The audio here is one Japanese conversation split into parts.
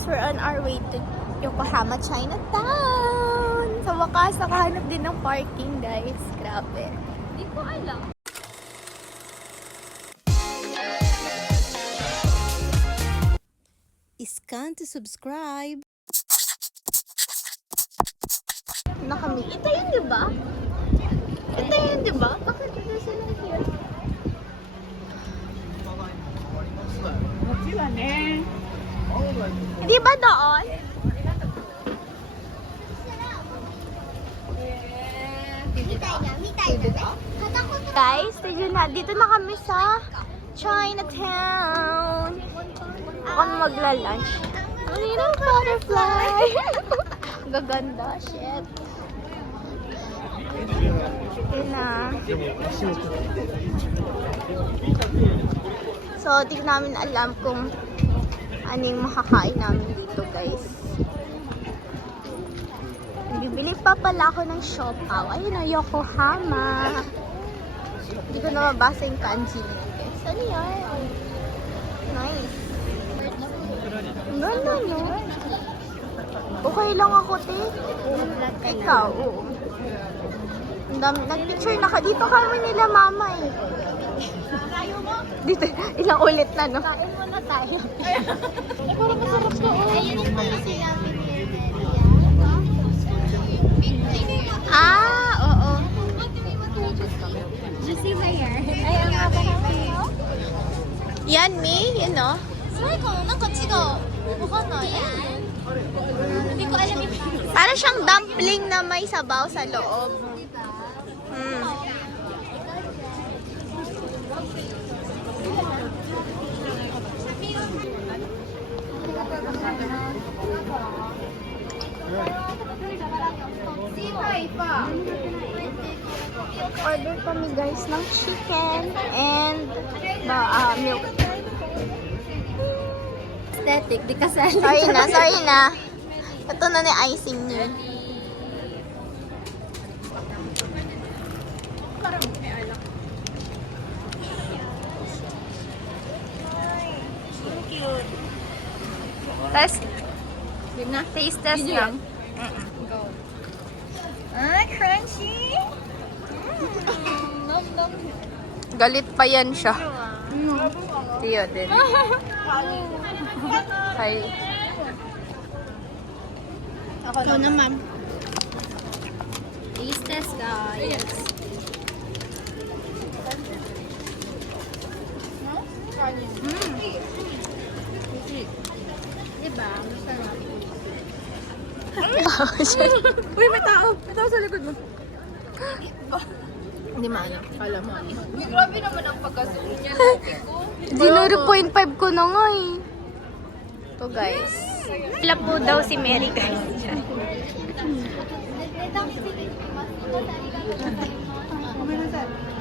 guys, we're on our way to Yokohama, Chinatown. Sa wakas, nakahanap din ng parking, guys. Grabe. Hindi ko alam. Scan to subscribe. Na kami. Ito yun, di ba? Ito yun, di ba? Bakit ito sila here? Di ba doon? Guys, dito na kami sa Chinatown. Ako magla-lunch. A little butterfly. Gaganda, shit. Yun na. So, di namin alam kung anong makakain namin dito, guys. Bibili pa pala ako ng siopaw. Ayun na, Yokohama. Hindi ko na mabasa yung kanji nito, guys. Ano yan? Nice. Ganda, no? Okay lang ako, te. Ikaw, oo. Nag-picture na ka. Dito kami nila, mama, eh. Dito, ilang ulit na, no? Kain mo na tayo. Parang masarap to, oh. Ayun yung kasi namin yun. Ah, oo. Did you see my hair? Ay, ang haba naman. Yan, me? Yan, no? Hindi ko alam yung parang siyang dumpling na may sabaw sa loob. Order kami, guys, ng chicken and milk. Aesthetic, di kasali. Sorry na. Ito na ni icing niya. Test. Taste test lang. Crunchy. Galit pa yan siya. Tiyo din. Hi. Ako naman. Taste test, guys. Diba? Masarap. Uy, may tao. May tao sa likod mo. Hindi maalam. Kala mo. Grabe naman ang pagkasunod niya. 0.5 ko na nga eh. Ito, guys. Wala po daw si Mary, guys.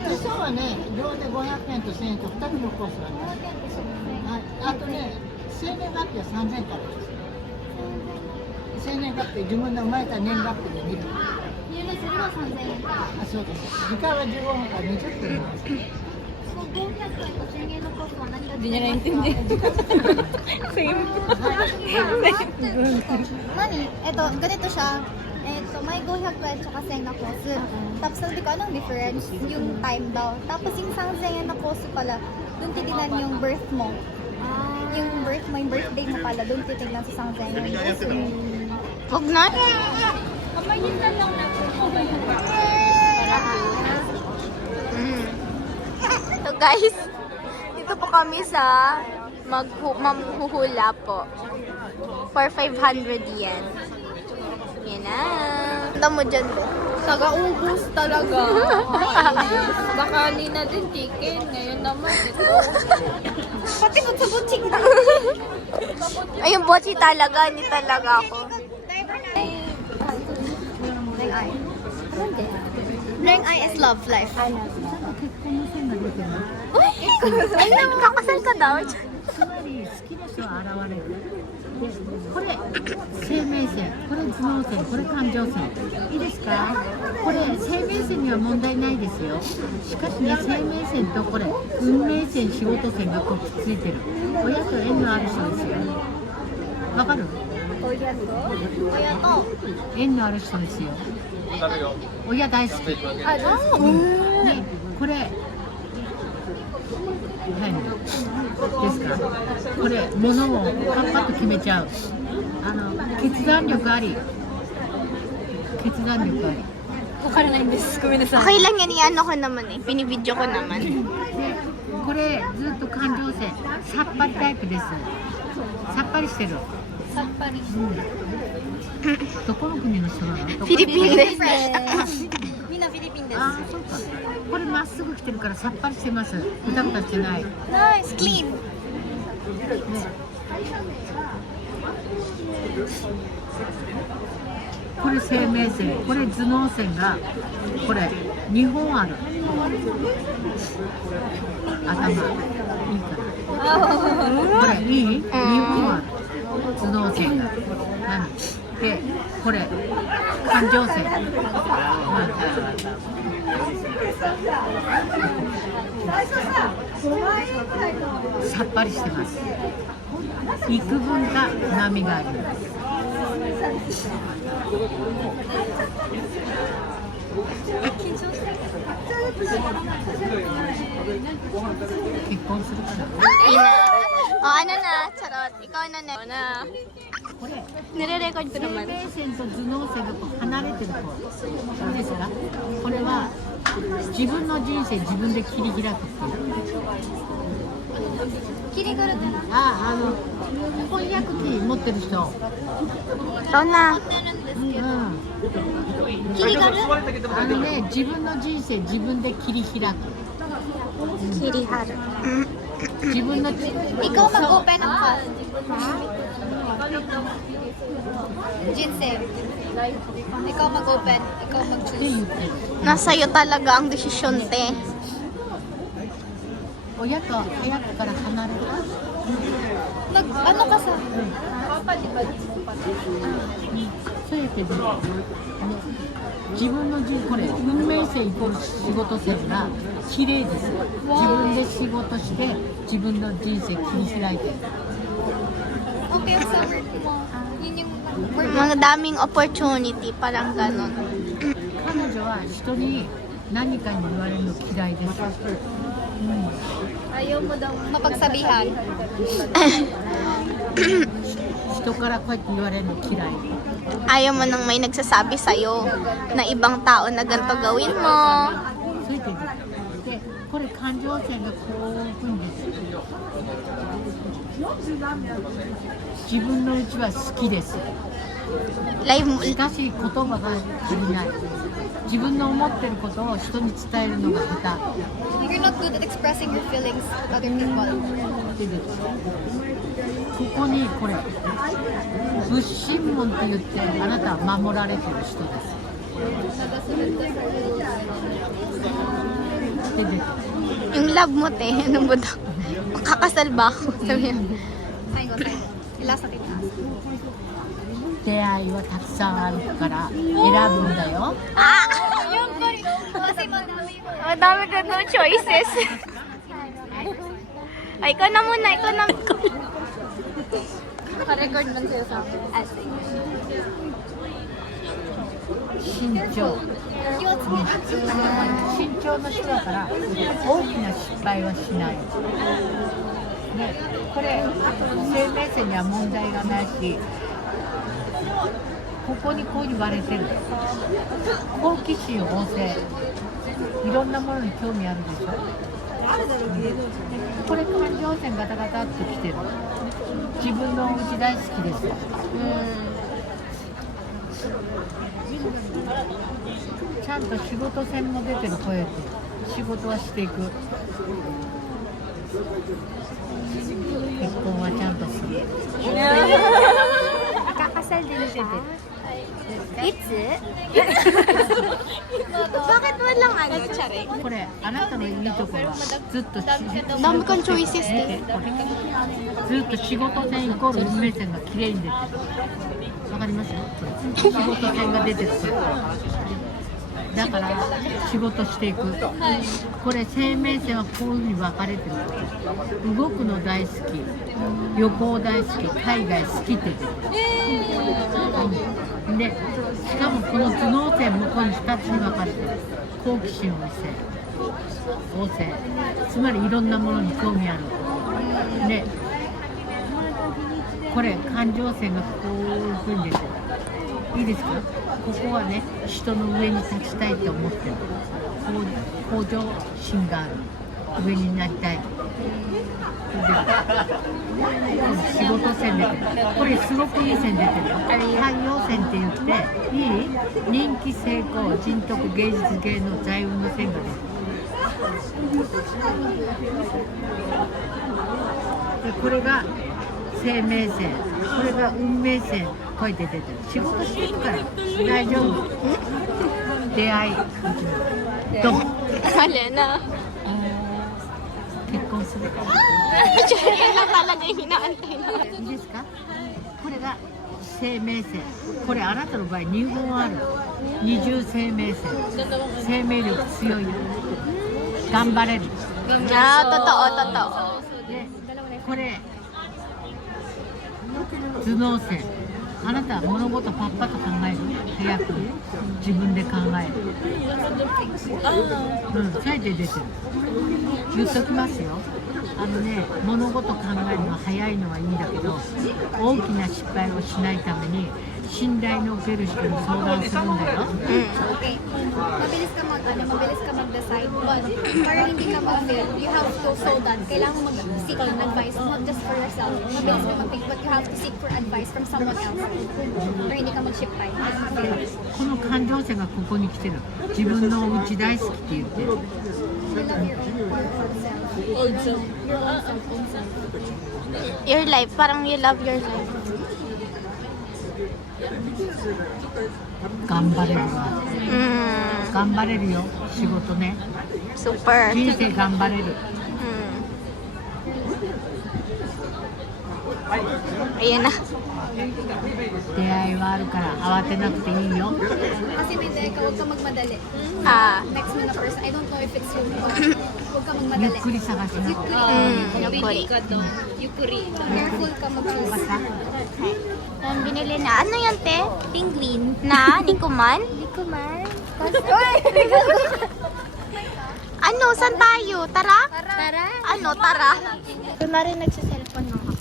今日はね、両で500円と1000円と2つのコースがあります。はい、あとね、生年月日は3000円からです。生年月日、自分の生まれた年月日で見る。入れするは3000円か。あ、そうです。時間は15分から20分なんです。 500円と1000円のコースは何が違う？ Hindi niya naintindihan. Ito, ganito siya. May 500 円tsaka 1000 na course. Tapos sabi ko, anong difference? Yung time daw. Tapos yung 1000 na course pala, doon titignan yung birth mo. Yung birth mo, yung birthday mo pala, doon titignan sa 1000 yung course. Huwag na. Kamayin na lang natin. So guys, dito po kami sa maghuhula po. For 500 yen. Yan na. Tanda mo dyan, be. Taga-ubos talaga. Bakali na din chicken. Ngayon naman ito. Pati mo sa butching. Ay, yung butching talaga. Hindi talaga ako. Blank eye is love life. Uy! Ay, kakasal ka daw. つまり好きな人は現れる。で、これ生命線、これ頭脳線、これ感情線。いいですか？これ生命線には問題ないですよ。しかしね、生命線とこれ運命線、仕事線がくっついてる。親と縁のある人ですよ。わかる？親と、縁のある人ですよ。親大好き。ね、これ何ですか？これ物をパッパッと決めちゃう。決断力あり。決断力あり。 Wakala na English. Kuminasa. Okay lang yan, i-ano ko naman eh. Binibidyo ko naman. でこれずっと感情線さっぱりタイプです。さっぱりしてる。さっぱり。どこの国の人なの？どこ Philippine です。みんなフィリピンです。ああ、そうか。これまっすぐ来てるからさっぱりしてます。ぐたぐたしてない。ね、ナイス、クリーン。これ生命線、これ頭脳線がこれ2本ある。頭いいかな。これいい？2本ある。頭脳線が。何？で、これ感情線。さっぱりしてます。幾分か波があります。結婚するかな。 Ay na. O ano na, charot. Ikaw na na. これ Nire-record ko 生 naman. 命線と頭脳線がこう離れてる子いいですか？これは自分の人生自分で切り開くっていう。キリグルってな。翻訳機持ってる人。Ikaw na. キリガル？自分の人生自分で切り開く。 Kiriharu. 自分の Ikaw mag-open ang path. Jinsei. Ikaw mag-open. Ikaw って mag-choose. 言ってる。 Nasa'yo talaga ang desisyon, te. 親と早くから離れた。 Ano ka sa? そうやけど、自分のこれ運命線イコール仕事線が綺麗です。自分で仕事して自分の人生切り開いてる。 Okay, ang sa work mo. Yun yung work. Mga daming opportunity, parang ganon. 彼女は人に何かに言われるの嫌いです。 Ayaw mo daw mapagsabihan. 人からこうやって言われるの嫌い。 Ayaw mo nang may nagsasabi sa'yo na ibang tao na ganito gawin mo. ついてる。で、これ感情線がこういうふうに出てる。自分のうちは好きです。 Live mo. しかし言葉が足りない。自分の思ってることを人に伝えるのが下 You're not good at expressing your feelings to other people. 手でここにこれ仏心門って言ってあなたは守られてる人です。手で Yung love mo, te. Ano ba daw? Makakasal ba ako? Sabi niya. 最後、最後。Last na kita. 出会いはたくさんあるから選ぶんだよ。 Ah! Yung kasi madami mo. Ang dami ka no choices. Ay, ikaw na muna. Ikaw na. Naka-record man sa'yo sa akin. 慎重慎重な人だから大きな失敗はしない。ね、これ生命線には問題がないし、ここにこう言われてる。好奇心旺盛、いろんなものに興味あるでしょ。これ感情線ガタガタっときてる。自分のお家大好きです。ちゃんと仕事線も出てる声で仕事はしていく。結婚はちゃんとする。 Kakasal din siya. Bakit mo lang ano, Chari? これあなたのいいところはずっとDami kang choices, te. ずっと仕事線イコール運命線が綺麗に出てる。わかります？仕事線が出てる。だから仕事していく。これ生命線はこういうふうに分かれてる。動くの大好き、旅行大好き、海外好きって言ってる。で、しかもこの頭脳線向こうに2つに分かれてる。好奇心旺盛、旺盛、つまりいろんなものに興味ある。で、これ感情線がこういうふうに出てる。いいですか？ここはね、人の上に立ちたいって思ってる。向上心がある。上になりたい。で仕事線出てる。これすごくいい線出てる。太陽線って言って、いい？人気、成功、人徳、芸術、芸能、財運の線が出てる。でこれが生命線、これが運命線、こうやって出てる。仕事してるから大丈夫。出会い、ドン。Alin na. 結婚するから。 Yan lang talaga yung hinaantay na. いいですか？これが生命線。これあなたの場合2本ある。二重生命線。生命力強いよ。頑張れる。 Ah, totoo, totoo. でこれ頭脳線。あなたは物事パッパと考える。早く自分で考える。そうやって出てる。言っときますよ。物事考えるのは早いのはいいんだけど、大きな失敗をしないために信頼のおける人に相談するんだよ。 Okay. Mabilis ka mag-decide, but para hindi ka mag-fail, you have to so that kailangan mag-seek ng advice, not just for yourself. Mabilis ka mag-pick, but you have to seek for advice from someone else. Para hindi ka mag-ship time. この感情線がここに来てる。自分のお家大好きって言ってる。 You love your own self. Your life, parang you love your life. 頑張れるわ。 Mm, 頑張れるよ。仕事ね。 super. 人生頑張れる。 Mm. Ayan na. 出会いはあるから慌てなくていいよ。 Kasi may day ka, huwag ka magmadali. Ah, Next mo na person, I don't know if it's you, but huwag ka ゆっ magmadali. くり探しな。 yukuri. Careful ka mag-choose. Ang binili na. Ano yan, te? Pinglin na? Nikuman? Kumar. Ano? Saan tayo? Tara? Tara. Ano? Tara? Doon na rin nagsa-cellphone na ako.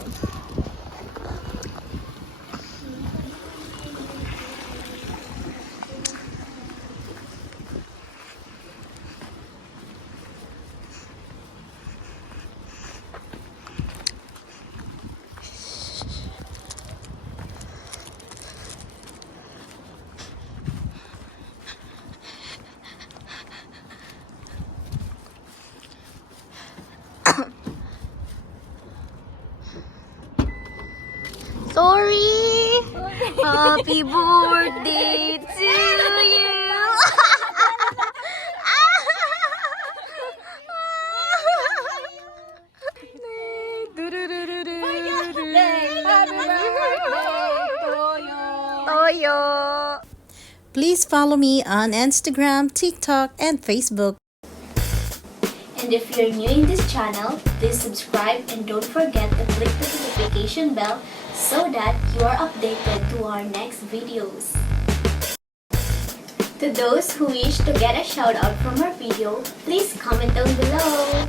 Sorry! Happy birthday to you! Toyo! Please follow me on Instagram, TikTok, and Facebook. And if you're new in this channel, please subscribe and don't forget to click the notification bell so that you are updated to our next videos. To those who wish to get a shout out from our video, please comment down below.